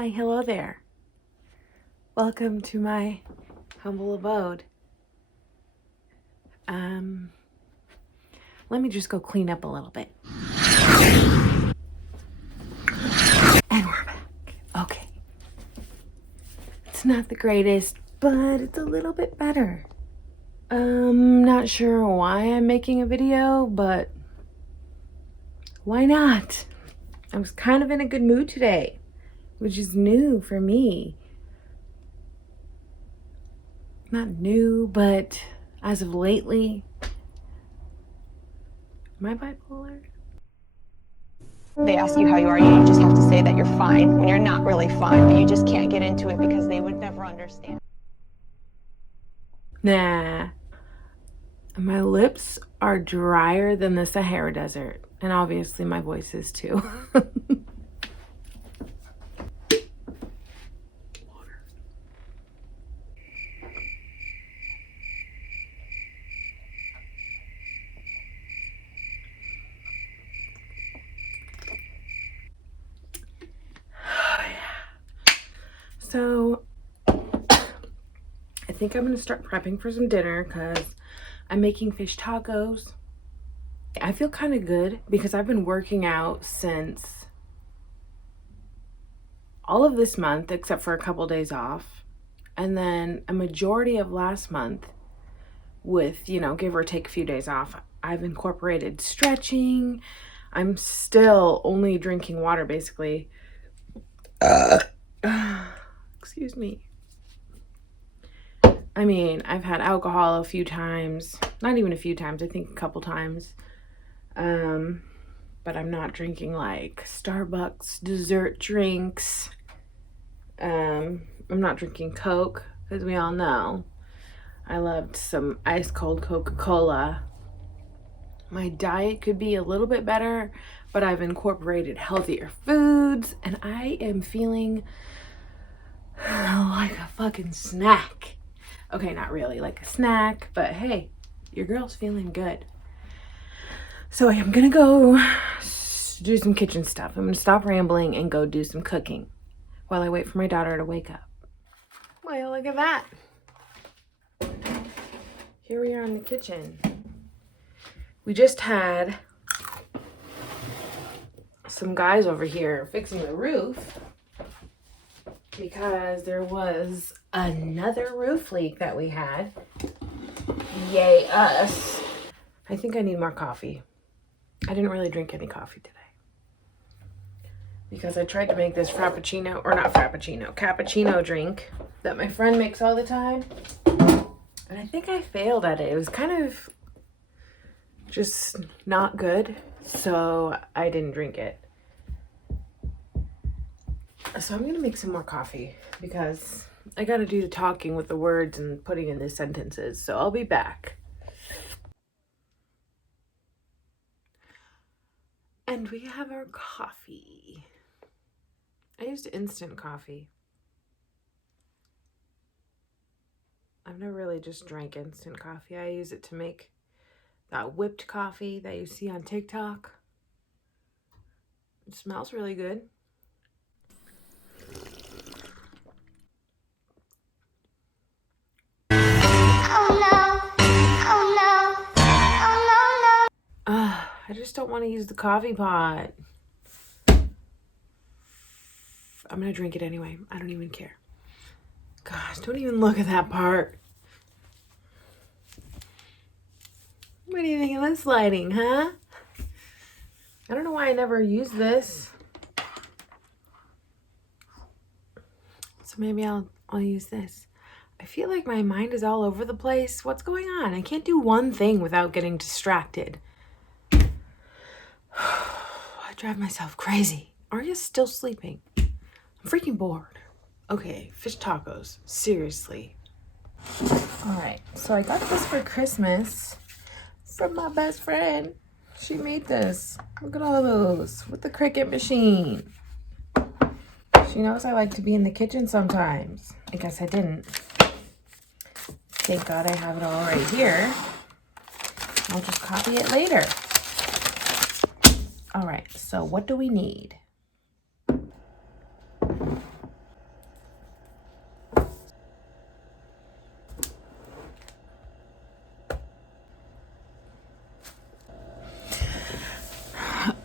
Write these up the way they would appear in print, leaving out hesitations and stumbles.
Hi, hello there. Welcome to my humble abode. Let me just go clean up a little bit. And we're back. Okay. It's not the greatest, but it's a little bit better. Not sure why I'm making a video, but why not? I was kind of in a good mood today, which is new for me. Not new, but as of lately. Am I bipolar? They ask you how you are, you just have to say that you're fine when you're not really fine, but you just can't get into it because they would never understand. Nah. My lips are drier than the Sahara Desert, and obviously my voice is too. So I think I'm gonna start prepping for some dinner because I'm making fish tacos. I feel kind of good because I've been working out since all of this month except for a couple days off, and then a majority of last month with, give or take a few days off. I've incorporated stretching. I'm still only drinking water basically. Excuse me. I mean, I've had alcohol a few times, not even a few times, I think a couple times. But I'm not drinking like Starbucks dessert drinks. I'm not drinking Coke, because we all know I loved some ice cold Coca-Cola. My diet could be a little bit better, but I've incorporated healthier foods, and I am feeling like a fucking snack. Okay, not really like a snack, but hey, your girl's feeling good. So I'm gonna go do some kitchen stuff. I'm gonna stop rambling and go do some cooking while I wait for my daughter to wake up. Well, look at that. Here we are in the kitchen. We just had some guys over here fixing the roof because there was another roof leak that we had. Yay us. I think I need more coffee. I didn't really drink any coffee today because I tried to make this cappuccino drink that my friend makes all the time, and I think I failed at it. It was kind of just not good, so I didn't drink it. So I'm gonna make some more coffee because I gotta do the talking with the words and putting in the sentences, so I'll be back. And we have our coffee. I used instant coffee. I've never really just drank instant coffee. I use it to make that whipped coffee that you see on TikTok. It smells really good. I just don't want to use the coffee pot. I'm gonna drink it anyway. I don't even care. Gosh, don't even look at that part. What do you think of this lighting, huh? I don't know why I never use this. So maybe I'll use this. I feel like my mind is all over the place. What's going on? I can't do one thing without getting distracted. I drive myself crazy. Aria's still sleeping. I'm freaking bored. Okay, fish tacos. Seriously. Alright, so I got this for Christmas from my best friend. She made this. Look at all those with the Cricut machine. She knows I like to be in the kitchen sometimes. I guess I didn't. Thank God I have it all right here. I'll just copy it later. All right, so what do we need?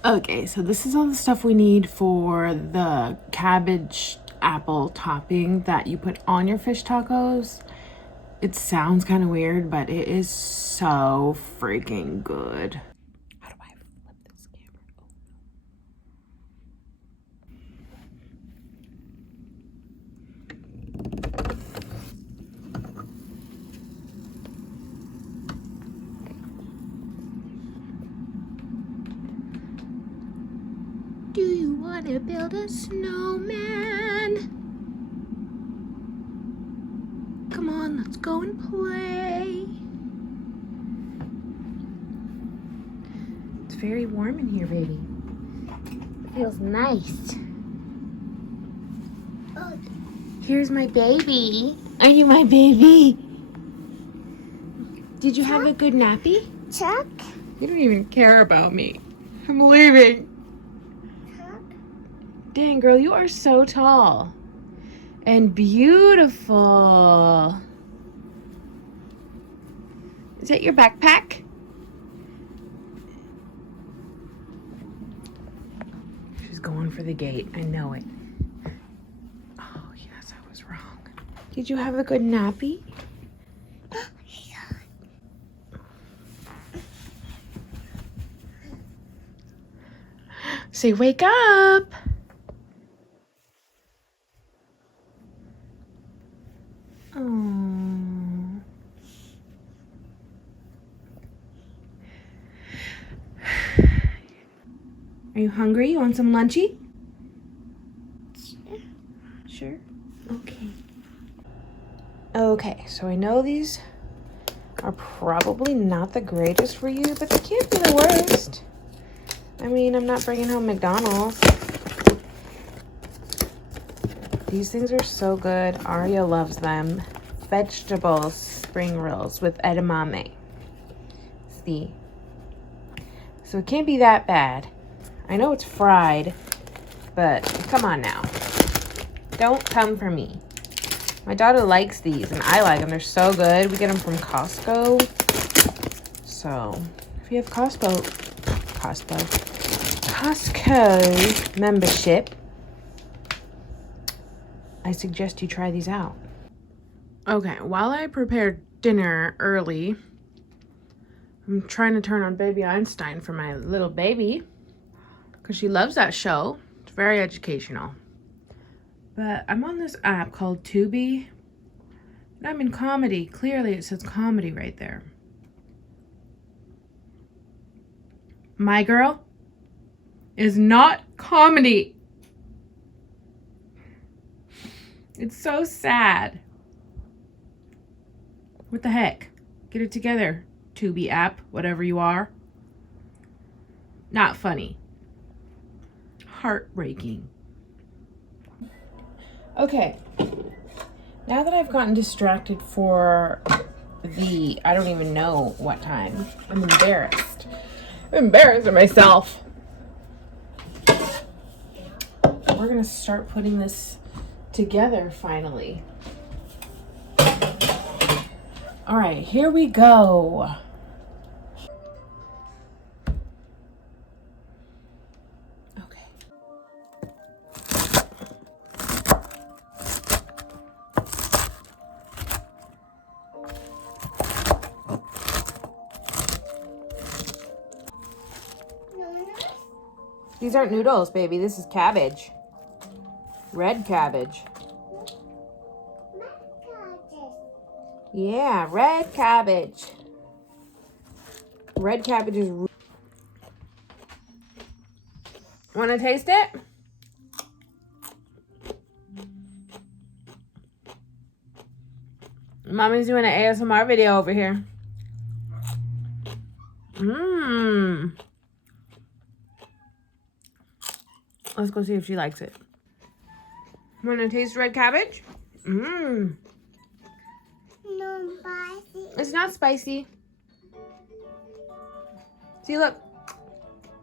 Okay, so this is all the stuff we need for the cabbage apple topping that you put on your fish tacos. It sounds kind of weird, but it is so freaking good. How do I flip this camera? Do you want to build a snowman? Come on, let's go and play. It's very warm in here, baby. It feels nice. Oh. Here's my baby. Are you my baby? Did you have a good nappy? Chuck? You don't even care about me. I'm leaving. Chuck? Dang, girl, you are so tall. And beautiful. Is that your backpack? She's going for the gate. I know it. Oh, yes, I was wrong. Did you have a good nappy? Say, wake up. Oh. Are you hungry? You want some lunchy? Sure. Okay. Okay, so I know these are probably not the greatest for you, but they can't be the worst. I mean, I'm not bringing home McDonald's. These things are so good. Aria loves them. Vegetable spring rolls with edamame. See? So it can't be that bad. I know it's fried, but come on now. Don't come for me. My daughter likes these, and I like them. They're so good. We get them from Costco. So if you have Costco membership, I suggest you try these out. Okay, while I prepare dinner early, I'm trying to turn on Baby Einstein for my little baby because she loves that show. It's very educational. But I'm on this app called Tubi, and I'm in comedy. Clearly it says comedy right there. My Girl is not comedy. It's so sad. What the heck? Get it together, Tubi app, whatever you are. Not funny. Heartbreaking. Okay. Now that I've gotten distracted for I don't even know what time. I'm embarrassed. I'm embarrassed of myself. We're gonna start putting this together finally. All right, here we go. Okay. These aren't noodles, baby. This is cabbage. Red cabbage. Yeah, red cabbage. Red cabbage is... Want to taste it? Mommy's doing an ASMR video over here. Mmm. Let's go see if she likes it. Want to taste red cabbage? Mmm. No spicy. It's not spicy. See, look.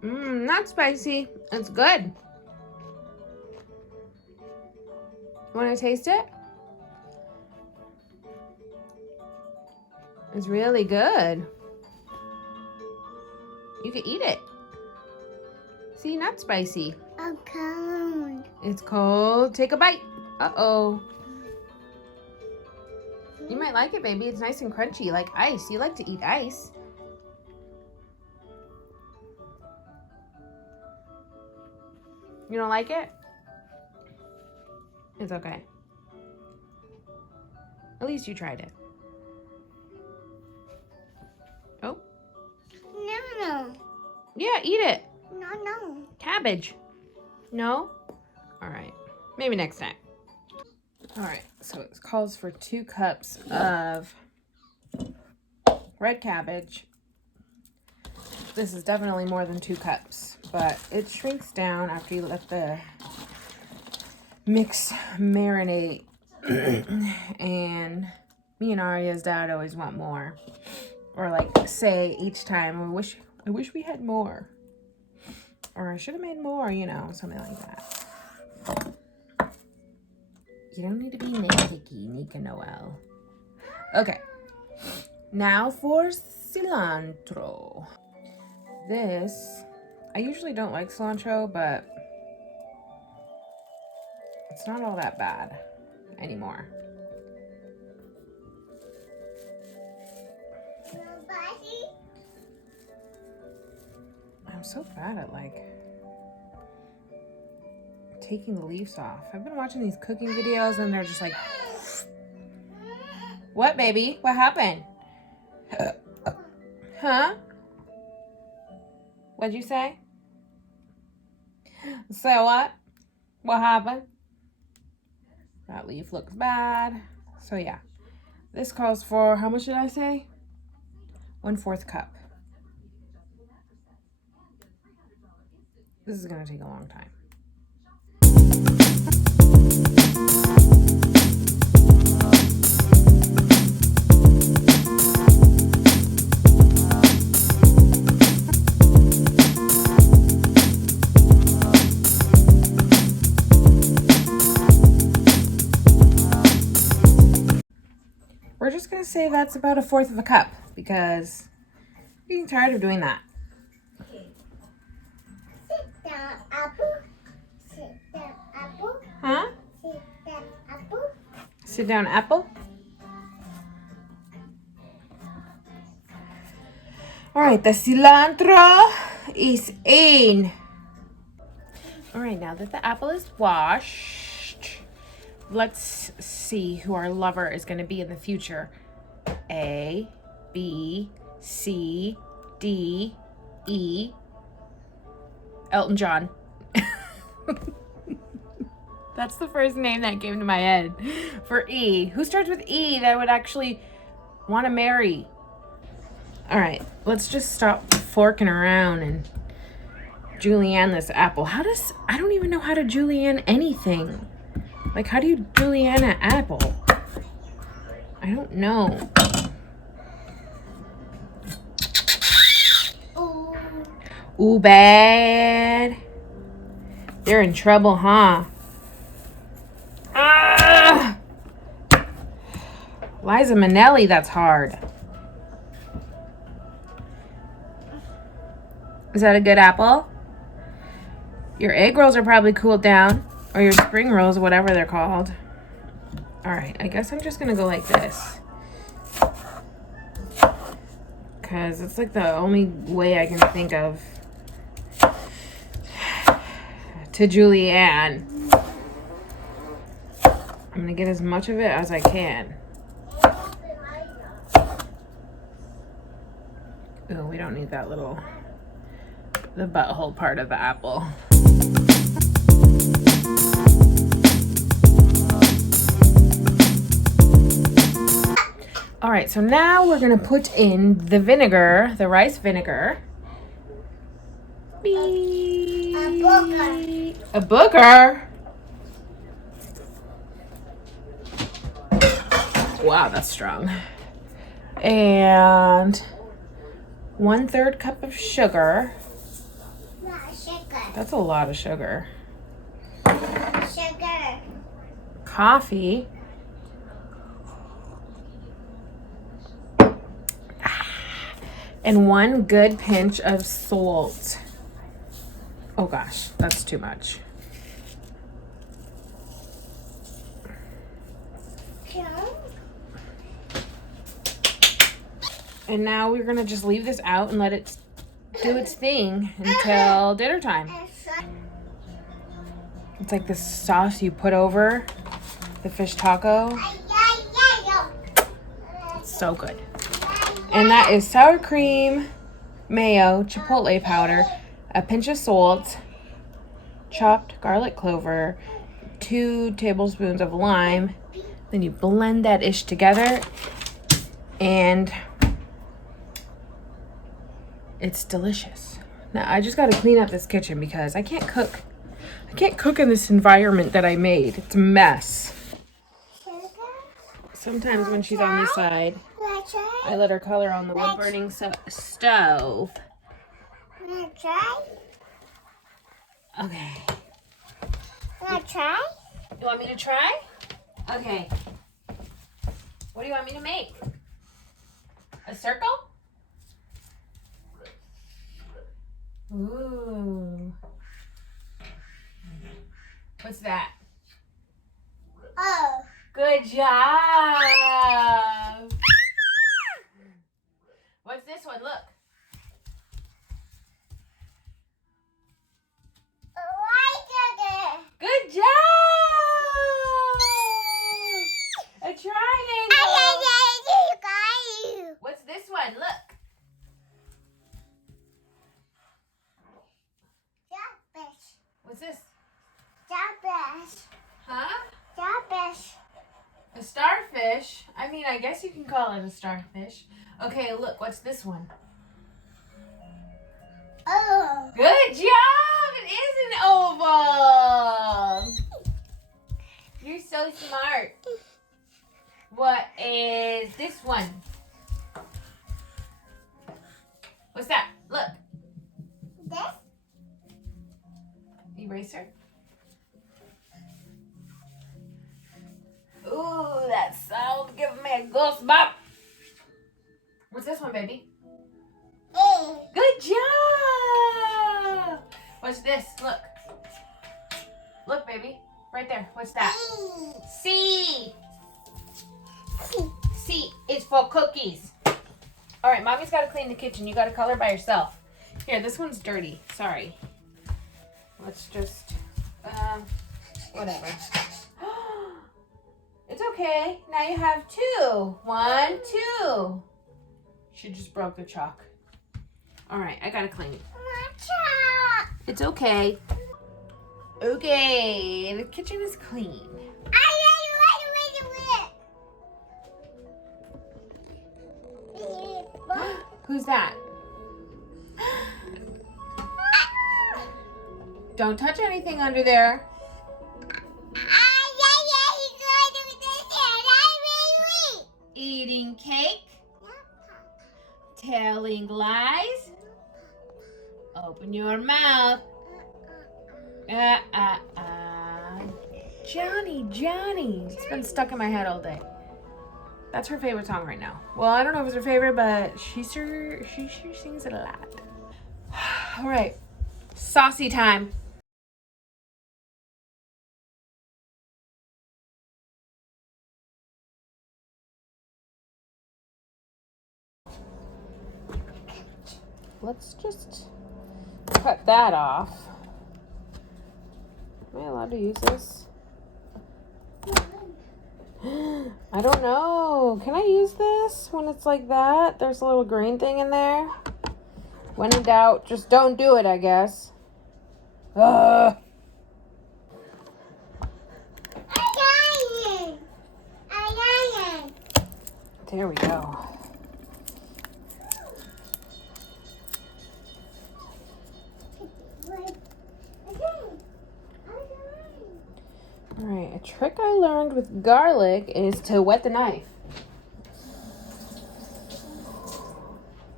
Mmm, not spicy. It's good. Want to taste it? It's really good. You can eat it. See, not spicy. A cone. It's cold. Take a bite. Uh-oh. You might like it, baby. It's nice and crunchy, like ice. You like to eat ice. You don't like it? It's okay. At least you tried it. Oh. No. Yeah, eat it. No. Cabbage. No? All right. Maybe next time. All right. So it calls for 2 cups of red cabbage. This is definitely more than 2 cups, but it shrinks down after you let the mix marinate. And me and Aria's dad always want more. Or like say each time, I wish we had more. Or I should have made more, you know, something like that. You don't need to be nitpicky, Nika Noel. Okay. Now for cilantro. This, I usually don't like cilantro, but it's not all that bad anymore. I'm so bad at like taking the leaves off. I've been watching these cooking videos and they're just like, what, baby? What happened? Huh? What'd you say? Say what? What happened? That leaf looks bad. So yeah, this calls for, how much did I say? 1/4 cup. This is gonna take a long time. We're just gonna say that's about 1/4 cup because I'm getting tired of doing that. Sit down, apple. Sit down, apple. Huh? Sit down, apple. Sit down, apple. All right, the cilantro is in. All right, now that the apple is washed, let's see who our lover is going to be in the future. A, B, C, D, E. Elton John. That's the first name that came to my head. For E. Who starts with E that I would actually want to marry? All right, let's just stop forking around and julienne this apple. I don't even know how to julienne anything. Like, how do you julienne an apple? I don't know. Ooh, bad. You're in trouble, huh? Ah! Liza Minnelli, that's hard. Is that a good apple? Your egg rolls are probably cooled down. Or your spring rolls, whatever they're called. Alright, I guess I'm just gonna go like this. Because it's like the only way I can think of to julienne. I'm gonna get as much of it as I can. Oh, we don't need that the butthole part of the apple. All right, so now we're gonna put in the vinegar, the rice vinegar. A booger. A booger? Wow, that's strong. And 1/3 cup of sugar. Not sugar. That's a lot of sugar. Sugar. Coffee. And 1 good pinch of salt. Oh gosh, that's too much. And now we're gonna just leave this out and let it do its thing until dinner time. It's like this sauce you put over the fish taco. It's so good. And that is sour cream, mayo, chipotle powder, a pinch of salt, chopped garlic clover, 2 tablespoons of lime. Then you blend that ish together and it's delicious. Now I just gotta clean up this kitchen because I can't cook. I can't cook in this environment that I made. It's a mess. Sometimes when she's on this side, I let her color on the wood burning stove. Okay. Wanna try? You want me to try? Okay. What do you want me to make? A circle? Ooh. What's that? Oh. Good job. What's this one? Look. Good job. A triangle. What's this one? Look. What's this? Huh? A starfish? I mean, I guess you can call it a starfish. Okay, look, what's this one? Oh. Good job! It is an oval! You're so smart. What is this one? What's that? Look. This? Eraser. Ooh, that sound giving me a goosebump. What's this one, baby? Good job! What's this? Look. Look, baby. Right there. What's that? C. C is for cookies. All right, Mommy's got to clean the kitchen. You got to color by yourself. Here, this one's dirty. Sorry. Let's just, whatever. It's okay. Now you have 2. 1, 2. She just broke the chalk. All right, I got to clean it. It's okay. Okay, the kitchen is clean. Who's that? Don't touch anything under there. Eating cake. Telling lies. Open your mouth. Johnny. It's been stuck in my head all day. That's her favorite song right now. Well, I don't know if it's her favorite, but she sure sings it a lot. All right, saucy time. Let's just cut that off. Am I allowed to use this? I don't know. Can I use this when it's like that? There's a little green thing in there. When in doubt, just don't do it, I guess. Ugh. There we go. All right, a trick I learned with garlic is to wet the knife.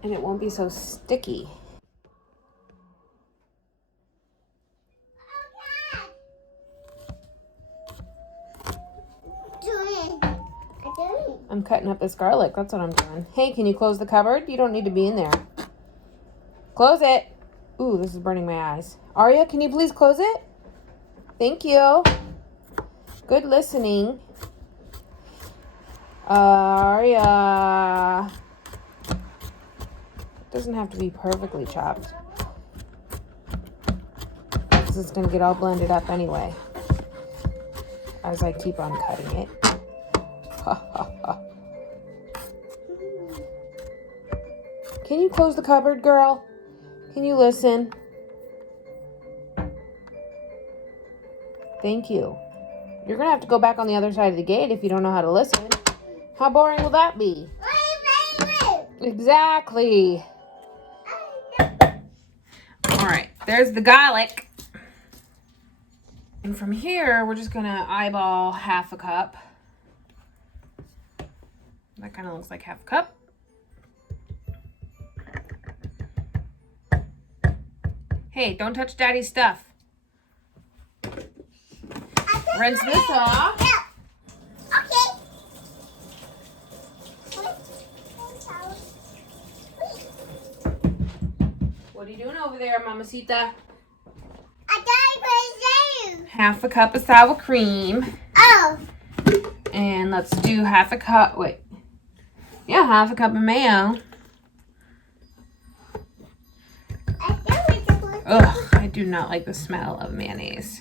And it won't be so sticky. I'm cutting up this garlic. That's what I'm doing. Hey, can you close the cupboard? You don't need to be in there. Close it. Ooh, this is burning my eyes. Aria, can you please close it? Thank you. Good listening. Aria. Doesn't have to be perfectly chopped. This is going to get all blended up anyway. As I keep on cutting it. Can you close the cupboard, girl? Can you listen? Thank you. You're going to have to go back on the other side of the gate if you don't know how to listen. How boring will that be? Exactly. All right, there's the garlic. And from here, we're just going to eyeball half a cup. That kind of looks like half a cup. Hey, don't touch Daddy's stuff. Rinse this off. Yeah. Okay. What are you doing over there, Mamacita? I got it. Half a cup of sour cream. Oh. And let's do half a cup, half a cup of mayo. Ugh, I do not like the smell of mayonnaise.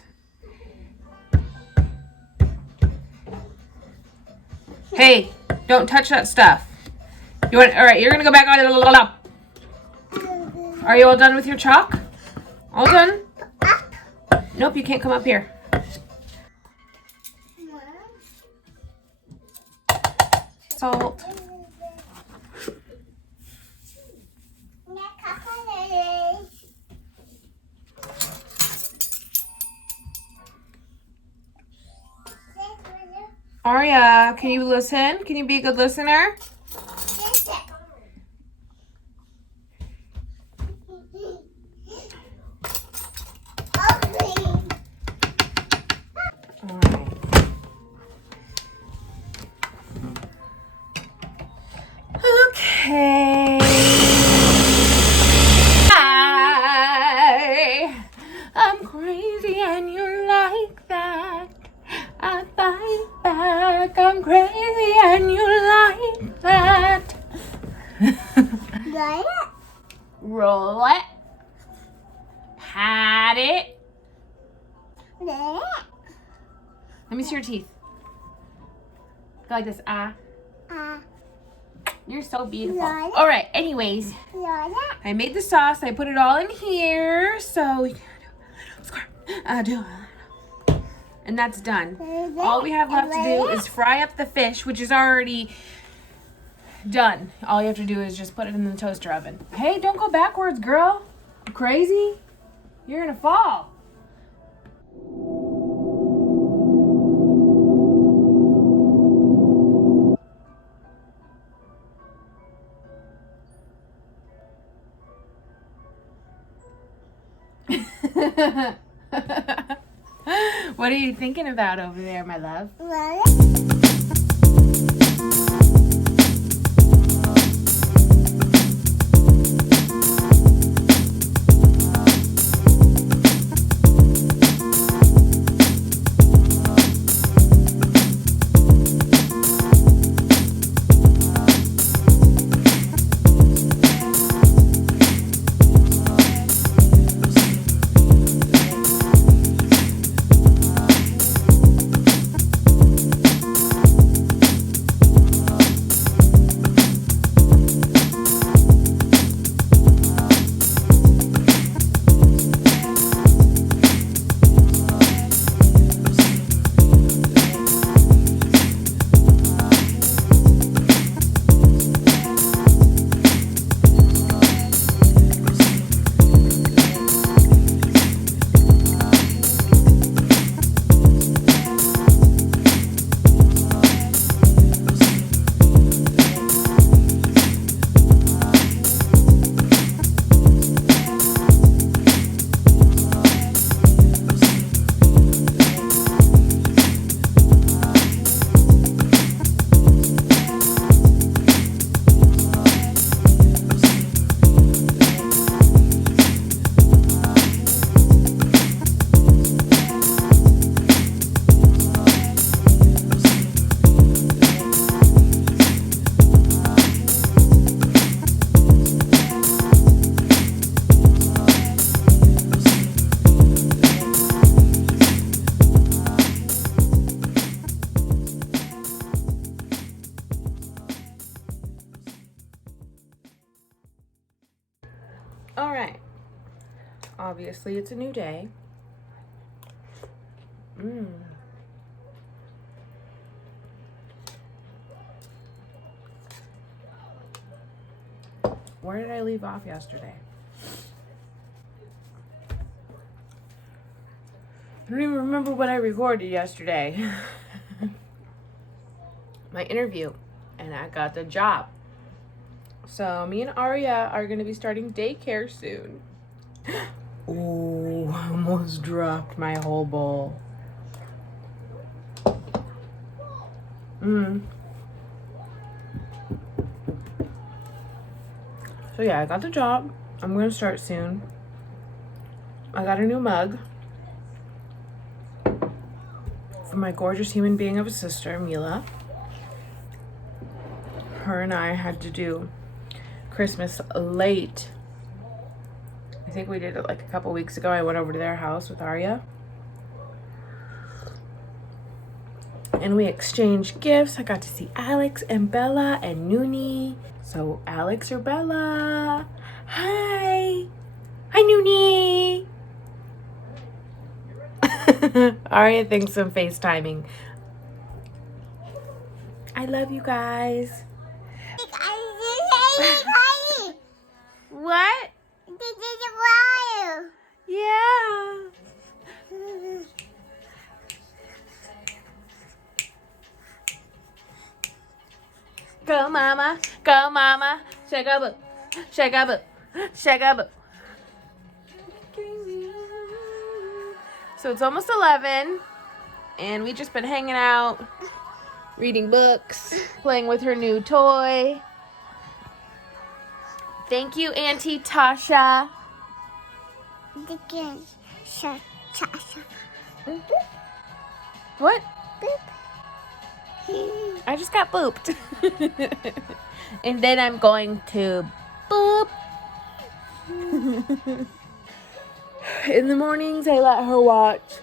Hey, don't touch that stuff. All right, you're gonna go back on. Are you all done with your chalk? All done? Nope, you can't come up here. Salt. Aria, can you listen? Can you be a good listener? Okay. I'm crazy and you like that. I fight back. I'm crazy and you like that. Roll it. Pat it. Let me see your teeth. Go like this. You're so beautiful. All right, anyways. I made the sauce. I put it all in here. So we can do and that's done. All we have left to do is fry up the fish, which is already done. All you have to do is just put it in the toaster oven. Hey, don't go backwards, girl. You crazy? You're gonna fall. What are you thinking about over there, my love? All right. Obviously, it's a new day. Where did I leave off yesterday? I don't even remember what I recorded yesterday. My interview, and I got the job. So me and Aria are going to be starting daycare soon. Oh, I almost dropped my whole bowl. So yeah, I got the job. I'm going to start soon. I got a new mug from my gorgeous human being of a sister, Mila. Her and I had to do Christmas late. I think we did it like a couple weeks ago. I went over to their house with Aria. And we exchanged gifts. I got to see Alex and Bella and Noonie. So Alex or Bella? Hi. Hi, Noonie. Aria thinks I'm FaceTiming. I love you guys. What? Yeah. Go mama, go mama. Shake a boot, shake a boot, shake a boot. So it's almost 11, and we just been hanging out, reading books, playing with her new toy. Thank you, Auntie Tasha. What? I just got booped. And then I'm going to boop. In the mornings, I let her watch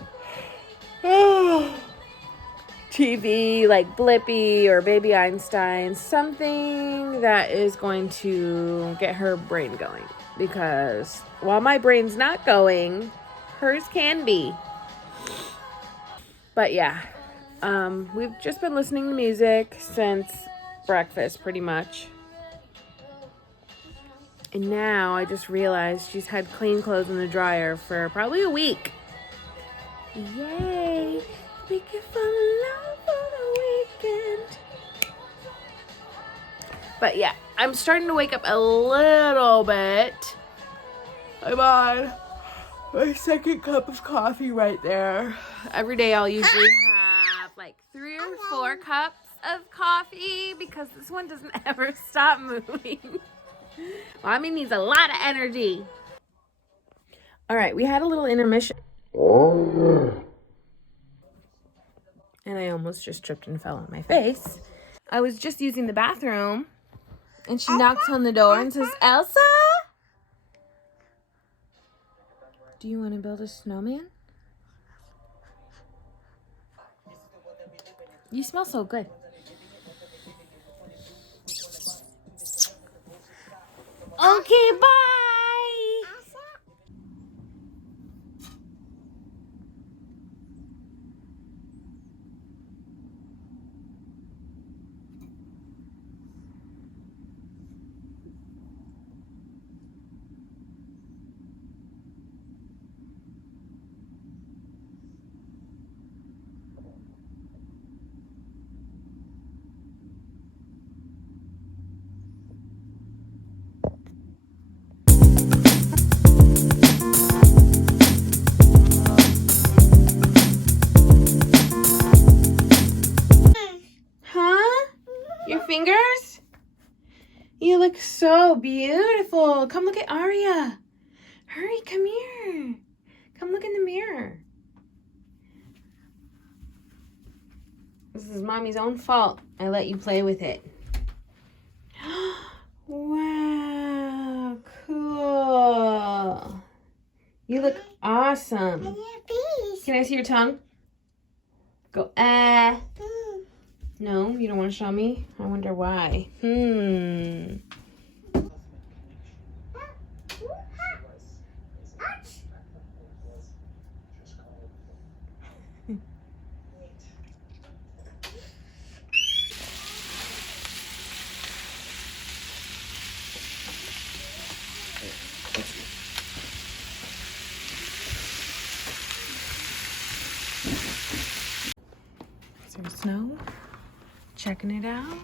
TV, like Blippi or Baby Einstein, something that is going to get her brain going. Because while my brain's not going, hers can be. But yeah, we've just been listening to music since breakfast, pretty much. And now I just realized she's had clean clothes in the dryer for probably a week. Yay! We can fall in love for the weekend. But yeah, I'm starting to wake up a little bit. I'm on my second cup of coffee right there. Every day I'll usually have like 3 or 4 cups of coffee because this one doesn't ever stop moving. Mommy needs a lot of energy. All right, we had a little intermission. And I almost just tripped and fell on my face. I was just using the bathroom, and she knocks on the door and says, Elsa? Do you want to build a snowman? You smell so good. Okay, bye. Huh? Your fingers? You look so beautiful. Come look at Aria. Hurry, come here. Come look in the mirror. This is Mommy's own fault. I let you play with it. Wow, cool. You look awesome. Can I see your tongue? Go, No, you don't want to show me? I wonder why. snow. Checking it out.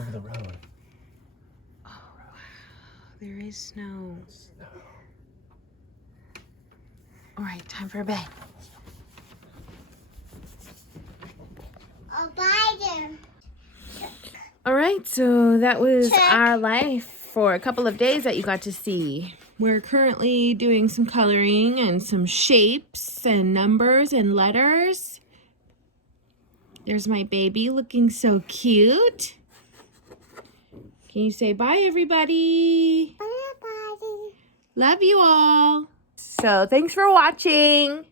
Over the road. Oh, there is snow. All right, time for bed. Oh, Biden. All right, so that was our life for a couple of days that you got to see. We're currently doing some coloring and some shapes and numbers and letters. There's my baby looking so cute. Can you say bye, everybody? Bye, Biden. Love you all. So thanks for watching.